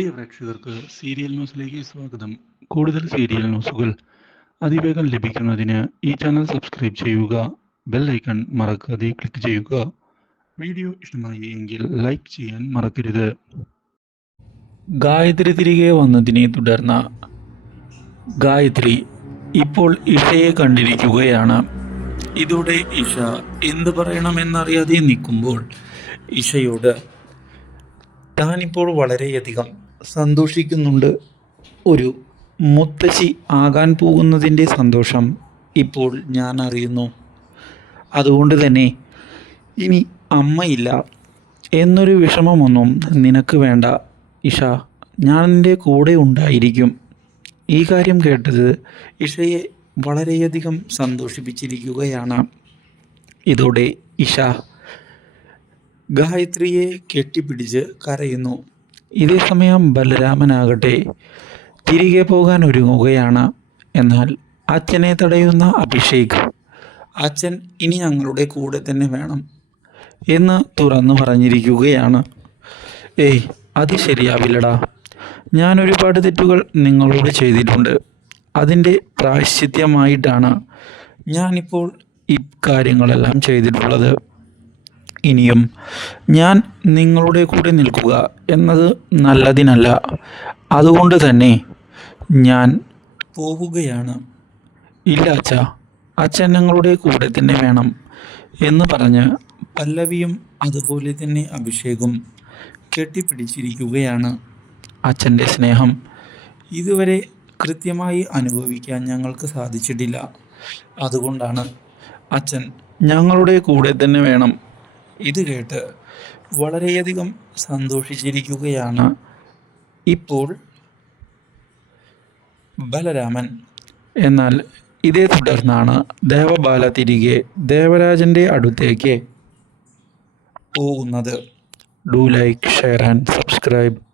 പ്രിയ പ്രേക്ഷകർക്ക് സീരിയൽ ന്യൂസിലേക്ക് സ്വാഗതം. കൂടുതൽ സീരിയൽ ന്യൂസുകൾ അതിവേഗം ലഭിക്കുന്നതിന് ഈ ചാനൽ സബ്സ്ക്രൈബ് ചെയ്യുക ബെൽ ഐക്കൺ മറക്കാതെ ക്ലിക്ക് ചെയ്യുക. വീഡിയോ ഇഷ്ടമായി എങ്കിൽ ലൈക്ക് ചെയ്യാൻ മറക്കരുത്. ഗായത്രി തിരികെ വന്നതിനെ തുടർന്ന് ഗായത്രി ഇപ്പോൾ ഇഷയെ കണ്ടിരിക്കുകയാണ്. ഇതോടെ ഇഷ എന്ത് പറയണമെന്നറിയാതെ നിൽക്കുമ്പോൾ ഇഷയോട് താനിപ്പോൾ വളരെയധികം സന്തോഷിക്കുന്നുണ്ട് ഒരു മുത്തശ്ശി ആകാൻ പോകുന്നതിന്റെ സന്തോഷം ഇപ്പോൾ ഞാൻ അറിയുന്നു. അതുകൊണ്ട് തന്നെ ഇനി അമ്മയില്ല എന്നൊരു വിഷമമൊന്നും നിനക്ക് വേണ്ട ഇഷ. ഞാൻ നിന്റെ കൂടെ ഉണ്ടായിരിക്കും. ഈ കാര്യം കേട്ടത് ഇഷയെ വളരെയധികം സന്തോഷിപ്പിച്ചിരിക്കുകയാണ്. ഇതോടെ ഇഷ ഗായത്രിയെ കെട്ടിപ്പിടിച്ച് കരയുന്നു. ഇതേ സമയം ബലരാമനാകട്ടെ തിരികെ പോകാൻ ഒരുങ്ങുകയാണ്. എന്നാൽ അച്ഛനെ തടയുന്ന അഭിഷേക് അച്ഛൻ ഇനി ഞങ്ങളുടെ കൂടെ തന്നെ വേണം എന്ന് തുറന്നു പറഞ്ഞിരിക്കുകയാണ്. ഏയ് അത് ശരിയാവില്ലടാ. ഞാൻ ഒരുപാട് തെറ്റുകൾ നിങ്ങളോട് ചെയ്തിട്ടുണ്ട്. അതിന്റെ പ്രായശ്ചിത്യമായിട്ടാണ് ഞാനിപ്പോൾ ഇക്കാര്യങ്ങളെല്ലാം ചെയ്തിട്ടുള്ളത്. ഇനിയും ഞാൻ നിങ്ങളുടെ കൂടെ നിൽക്കുക എന്നത് നല്ലതിനല്ല. അതുകൊണ്ട് തന്നെ ഞാൻ പോവുകയാണ്. ഇല്ല അച്ഛ അച്ഛൻ ഞങ്ങളുടെ കൂടെ തന്നെ വേണം എന്ന് പറഞ്ഞ് പല്ലവിയും അതുപോലെ തന്നെ അഭിഷേകും കെട്ടിപ്പിടിച്ചിരിക്കുകയാണ്. അച്ഛന്റെ സ്നേഹം ഇതുവരെ കൃത്യമായി അനുഭവിക്കാൻ ഞങ്ങൾക്ക് സാധിച്ചിട്ടില്ല. അതുകൊണ്ടാണ് അച്ഛൻ ഞങ്ങളുടെ കൂടെ തന്നെ വേണം ഇത് കേട്ട് വളരെയധികം സന്തോഷിച്ചിരിക്കുകയാണ് ഇപ്പോൾ ബലരാമൻ. എന്നാൽ ഇതേ തുടർന്നാണ് ദേവബാല തിരികെ ദേവരാജന്റെ അടുത്തേക്ക് പോകുന്നത്. Do like share and subscribe